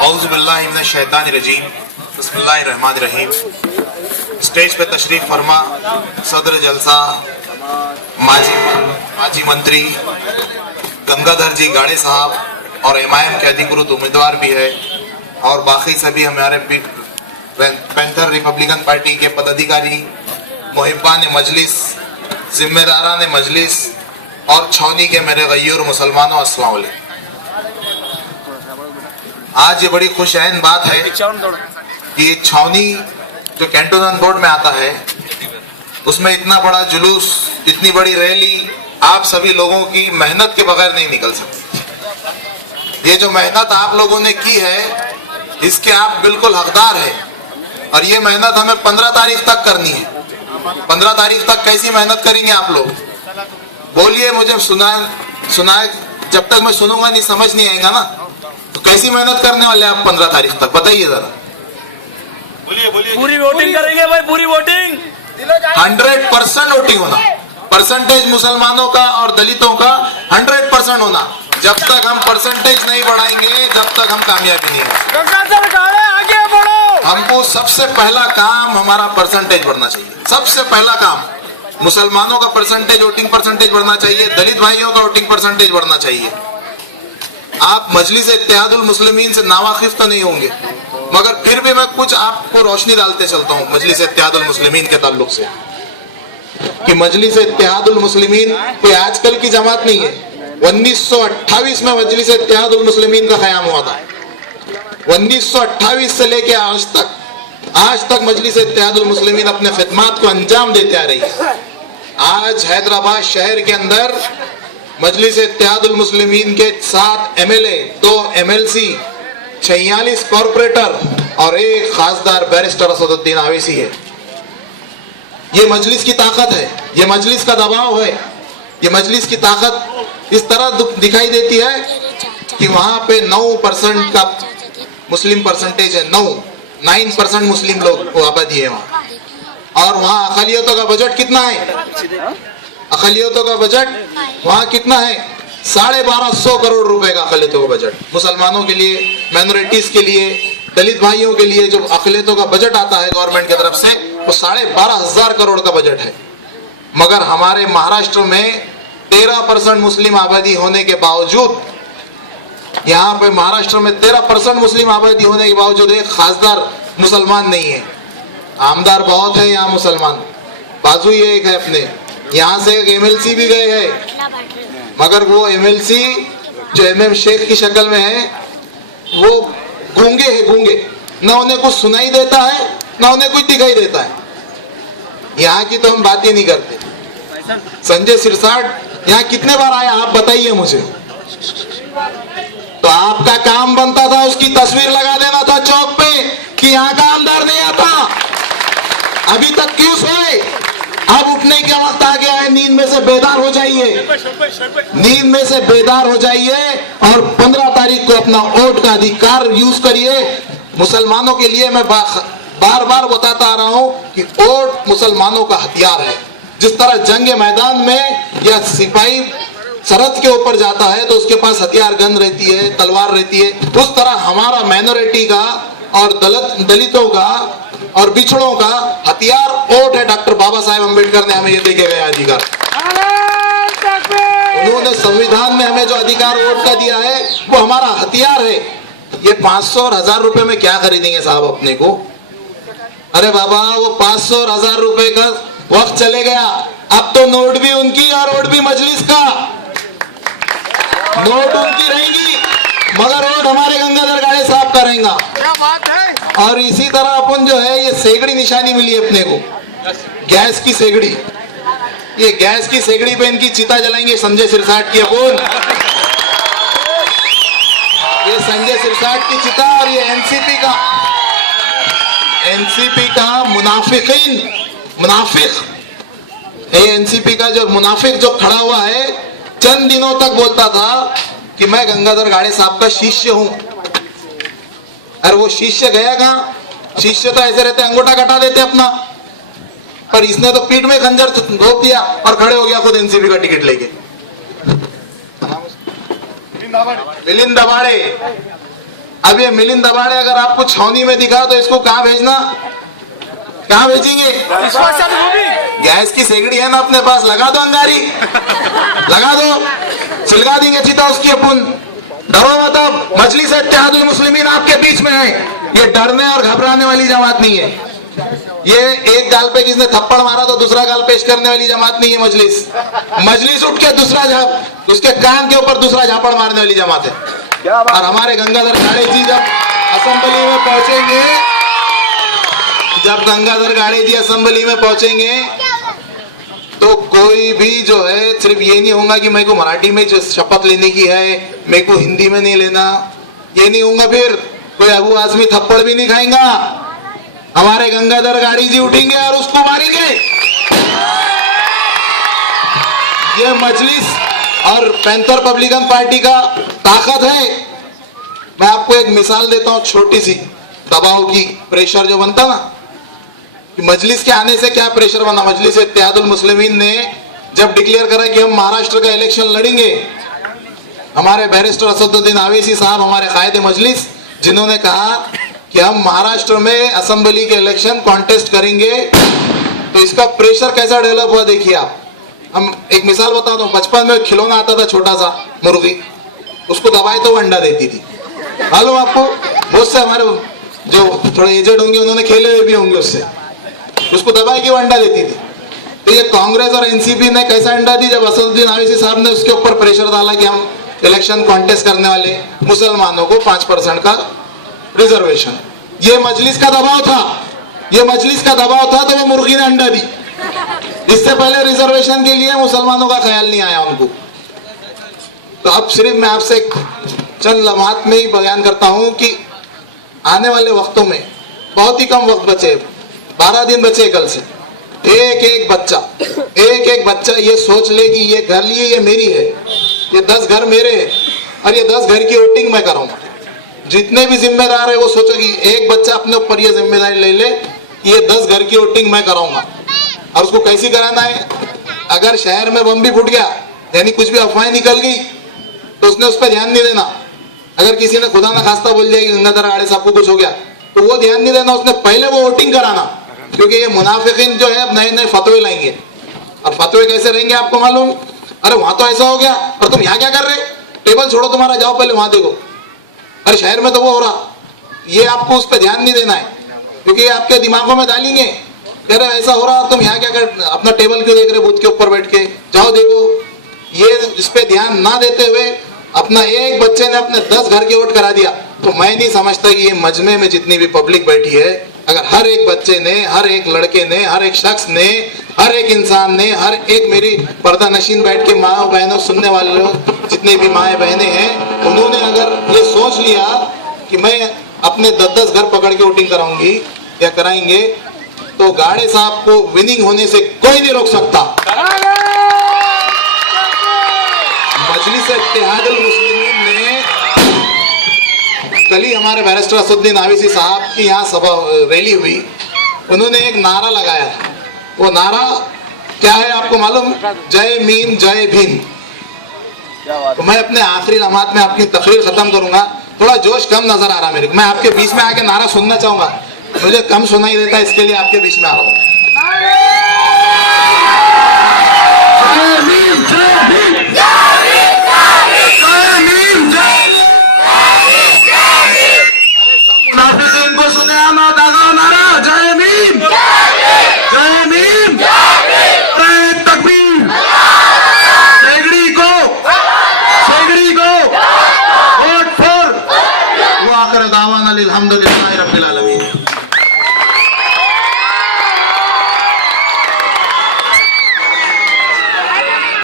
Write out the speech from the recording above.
औज़ुबिल्लाहिमिनश्शैतानिर्रजीम बिस्मिल्लाहिर्रहमानिर्रहीम। स्टेज पे तशरीफ फरमा सदर जलसा माजी मंत्री गंगाधर जी गाड़े साहब और एमआईएम के अधिकृत उम्मीदवार भी है और बाकी सभी हमारे पैंथर रिपब्लिकन पार्टी के पदाधिकारी, मुहिब्बान मजलिस, जिम्मेदारान मजलिस और छौनी के मेरे गय्यूर मुसलमानों, अस्सलाम वालेकुम। आज ये बड़ी खुशआइन बात है कि छौनी जो कैंटोनमेंट बोर्ड में आता है उसमें इतना बड़ा जुलूस, इतनी बड़ी रैली आप सभी लोगों की मेहनत के बगैर नहीं निकल सकती। ये जो मेहनत आप लोगों ने की है इसके आप बिल्कुल हकदार हैं और ये मेहनत हमें 15 तारीख तक करनी है। 15 तारीख तक कैसी मेहनत करेंगे आप लोग? बोलिए, मुझे सुनाए जब तक मैं सुनूंगा नहीं समझ नहीं आएगा ना, तो कैसी मेहनत करने वाले आप 15 तारीख तक? बताइए जरा। बोलिए। पूरी वोटिंग करेंगे भाई, पूरी वोटिंग 100% वोटिंग होना, परसेंटेज मुसलमानों का और दलितों का 100% होना। जब तक हम परसेंटेज नहीं बढ़ाएंगे जब तक हम कामयाबी नहीं होंगे। आगे बढ़ो। हमको सबसे पहला काम हमारा परसेंटेज बढ़ना चाहिए। सबसे पहला काम मुसलमानों का परसेंटेज, वोटिंग परसेंटेज बढ़ना चाहिए, दलित भाइयों का वोटिंग परसेंटेज बढ़ना चाहिए। आप मजलिस इत्तेहादुल मुस्लिमीन से नावाकिफ तो नहीं होंगे, मगर फिर भी मैं कुछ आपको रोशनी डालते चलता हूँ मजलिस इत्तेहादुल मुस्लिमीन के ताल्लुक से कि मजलिस इत्तेहादुल मुस्लिमीन कोई आजकल की जमात नहीं है। 1928 में मजलिस इत्तेहादुल मुस्लिमीन का क़याम हुआ था। 1928 से लेके आज तक मजलिस इत्तेहादुल मुस्लिमीन अपने खिदमात को अंजाम देते आ रही है। आज हैदराबाद शहर के अंदर मजलिस इत्तेहादुल मुस्लिमीन के 7 एमएलए, 2 एमएलसी, 46 कॉर्पोरेटर और 1 खासदार बैरिस्टर असदुद्दीन अवैसी है। ये मजलिस की ताकत है, ये मजलिस का दबाव है। ये मजलिस की ताकत इस तरह दिखाई देती है कि वहां पे 9% का मुस्लिम परसेंटेज है। 9% मुस्लिम लोग आबादी है वहाँ। और वहाँ अक़लियतों का बजट कितना है? अक़लियतों का बजट वहाँ कितना है? 1250 करोड़ रुपए का अक़लियतों का बजट। मुसलमानों के लिए, माइनॉरिटीज के लिए, दलित भाइयों के लिए जो अक़लियतों का बजट आता है गवर्नमेंट की तरफ से वो 12,500 करोड़ का बजट है। मगर हमारे महाराष्ट्र में 13% मुस्लिम आबादी होने के बावजूद, यहाँ पे महाराष्ट्र में 13% मुस्लिम आबादी होने के बावजूद एक खासदार मुसलमान नहीं है। आमदार बहुत है यहाँ मुसलमान, बाजू ये एक है अपने। यहाँ से एक एमएलसी भी गए हैं, मगर वो एमएलसी जो एमएम शेख की शक्ल में है वो गूंगे है, गूंगे। ना उन्हें कुछ सुनाई देता है ना उन्हें कुछ दिखाई देता है। यहाँ की तो हम बात ही नहीं करते। संजय सिरसाट यहाँ कितने बार आया आप बताइए मुझे? तो आपका काम बनता था उसकी तस्वीर लगा देना था चौक पे कि यहाँ का आमदार नहीं आता। अभी तक क्यों सोए? अब उठने का वक्त आ गया है। नींद में से बेदार हो जाइए, नींद में से बेदार हो जाइए और 15 तारीख को अपना वोट का अधिकार यूज करिए। मुसलमानों के लिए मैं बार बार बताता आ रहा हूँ कि वोट मुसलमानों का हथियार है। जिस तरह जंग मैदान में या सिपाही सरहद के ऊपर जाता है तो उसके पास हथियार गन रहती है, तलवार रहती है, उस तरह हमारा माइनॉरिटी का और दलितों का और बिछड़ों का हथियार वोट है। डॉक्टर बाबा साहेब अम्बेडकर ने हमें ये देके गया अधिकार। उन्होंने संविधान में हमें जो अधिकार वोट का दिया है वो हमारा हथियार है। ये 500 और 1000 रुपए में क्या खरीदेंगे साहब अपने को? अरे बाबा, वो 500 और 1000 रुपए का वक्त चले गया। अब तो नोट भी उनकी और वोट भी मजलिस का। नोट उनकी रहेंगी मगर वोट हमारे गंगाधर गाड़े साहब का रहेगा। क्या बात है। और इसी तरह अपन जो है ये सेगड़ी निशानी मिली अपने को, गैस की सेगड़ी। ये गैस की सेगड़ी पे इनकी चिता जलाएंगे संजय सिरसाट की अपन। ये संजय सिरसाट की चिता और ये एनसीपी का मुनाफिक एनसीपी का जो मुनाफिक जो खड़ा हुआ है, चंद दिनों तक बोलता था कि मैं गंगाधर गाड़े साहब का शिष्य हूं। अरे वो शिष्य गया कहां? शिष्य तो ऐसे रहते अंगूठा कटा देते अपना। पर इसने तो पीठ में खंजर घोप दिया और खड़े हो गया खुद एनसीपी का टिकट लेके। मिलिंद दबाड़े, अब ये मिलिंद दबाड़े अगर आपको छावनी में दिखा तो इसको कहां भेजना, कहां भेजेंगे? गैस की सेगड़ी है ना अपने पास, लगा दो अंगारी, लगा दो, छिलका देंगे चिता उसकी अपन। डरो मत, अब मजलिस इत्तेहादुल मुस्लिमीन आपके बीच में है। ये डरने और घबराने वाली जमात नहीं है। ये एक गाल पे किसने थप्पड़ मारा तो दूसरा गाल पेश करने वाली जमात नहीं है मजलिस। मजलिस उठ के दूसरा झाप, उसके कान के ऊपर दूसरा झापड़ मारने वाली जमात है। और हमारे गंगाधर गाड़े जी जब असेंबली में पहुंचेंगे, जब गंगाधर गाड़े जी असेंबली में पहुंचेंगे तो कोई भी जो है सिर्फ ये नहीं होगा कि मेरे को मराठी में शपथ लेने की है, मेरे को हिंदी में नहीं लेना, ये नहीं होगा। फिर कोई अबू आजमी थप्पड़ भी नहीं खाएगा। हमारे गंगाधर गाड़ी जी उठेंगे और उसको मारेंगे। ये मजलिस और पैंथर पब्लिकन पार्टी का ताकत है। मैं आपको एक मिसाल देता हूं छोटी सी, दबाव की, प्रेशर जो बनता ना, कि मजलिस के आने से क्या प्रेशर बना। मजलिस इत्तेहादुल मुस्लिमीन ने जब डिक्लेयर करा कि हम महाराष्ट्र का इलेक्शन लड़ेंगे, हमारे बैरिस्टर असदुद्दीन अवैसी साहब, हमारे कायद मजलिस, जिन्होंने कहा कि हम महाराष्ट्र में असेंबली के इलेक्शन कॉन्टेस्ट करेंगे, तो इसका प्रेशर कैसा डेवलप हुआ देखिए आप। हम एक मिसाल बताता हूँ, बचपन में खिलौना आता था छोटा सा मुर्गी, उसको दबाए तो वो अंडा देती थी, मालूम आपको। बहुत से हमारे जो थोड़े एजेड होंगे उन्होंने खेले हुए भी होंगे उससे, उसको दबाए कि वो अंडा देती थी। तो ये कांग्रेस और एनसीपी ने कैसा अंडा दी, जब असदुद्दीन अवैसी साहब ने उसके ऊपर प्रेशर डाला कि हम इलेक्शन कॉन्टेस्ट करने वाले मुसलमानों को 5% का रिजर्वेशन। ये मजलिस का दबाव था, ये मजलिस का दबाव था, तो वो मुर्गी ने अंडा दी। इससे पहले रिजर्वेशन के लिए मुसलमानों का ख्याल नहीं आया उनको। तो अब सिर्फ मैं आपसे चंद लम्हात में ही बयान करता हूं कि आने वाले वक्तों में बहुत ही कम वक्त बचे, 12 दिन बचे कल से। एक एक बच्चा ये सोच ले कि ये घर लिए ये मेरी है, ये 10 घर मेरे हैं और ये 10 घर की वोटिंग मैं करूंगा। जितने भी जिम्मेदार है वो सोचो कि एक बच्चा अपने ऊपर ये जिम्मेदारी ले ले कि ये 10 घर की वोटिंग मैं कराऊंगा। और उसको कैसी कराना है, अगर शहर में बम भी फूट गया, यानी कुछ भी अफवाहें निकल गई, तो उसने उस पर ध्यान नहीं देना। अगर किसी ने खुदा ना खास्ता बोल दिया कि गंगाधर गाड़े साहब को कुछ हो गया, तो वो ध्यान नहीं देना, उसने पहले वो वोटिंग कराना। क्योंकि ये मुनाफिकीन जो है अब नए नए फतवे लाएंगे, और फतवे कैसे रहेंगे आपको मालूम। अरे वहां तो ऐसा हो गया, और तुम यहाँ क्या कर रहे, टेबल छोड़ो तुम्हारा, जाओ पहले वहां देखो। अरे शहर में तो वो हो रहा, ये आपको उस पर ध्यान नहीं देना है, क्योंकि ये आपके दिमागों में डालेंगे, कह रहे ऐसा हो रहा, तुम यहाँ क्या कर, अपना टेबल क्यों देख रहे बूथ के ऊपर बैठ के, जाओ देखो। ये इस पे ध्यान ना देते हुए अपना एक बच्चे ने अपने 10 घर के वोट करा दिया। तो मैं नहीं समझता कि ये मजमे में जितनी भी पब्लिक बैठी है, अगर हर एक बच्चे ने, हर एक लड़के ने, हर एक शख्स ने, हर एक इंसान ने, हर एक मेरी पर्दा नशीन बैठ के माँ बहनों सुनने वाले लोग, जितने भी माएँ बहनें हैं, उन्होंने अगर ये सोच लिया कि मैं अपने 10-10 घर पकड़ के वोटिंग कराऊंगी या कराएंगे, तो गाड़े साहब को विनिंग होने से कोई नहीं रोक सकता। मजलिस इत्तेहादुल मुस्लिमीन ने कल ही हमारे बैरिस्टर असदुद्दीन अवैसी साहब की यहाँ सभा रैली हुई, उन्होंने एक नारा लगाया। वो नारा क्या है आपको मालूम, जय मीम जय भीम। तो मैं अपने आखिरी लम्हात में आपकी तकरीर खत्म करूंगा, थोड़ा जोश कम नजर आ रहा मेरे को, मैं आपके बीच में आके नारा सुनना चाहूंगा, मुझे कम सुनाई देता है, इसके लिए आपके बीच में आ रहा हूँ। इनको सुने आना दागा नारा, जय भीम जय भीम, तकबीर, सेगड़ी को वोट फॉर। वो आखिर दावाना अल्हम्दुलिल्लाह रब्बिल आलमीन।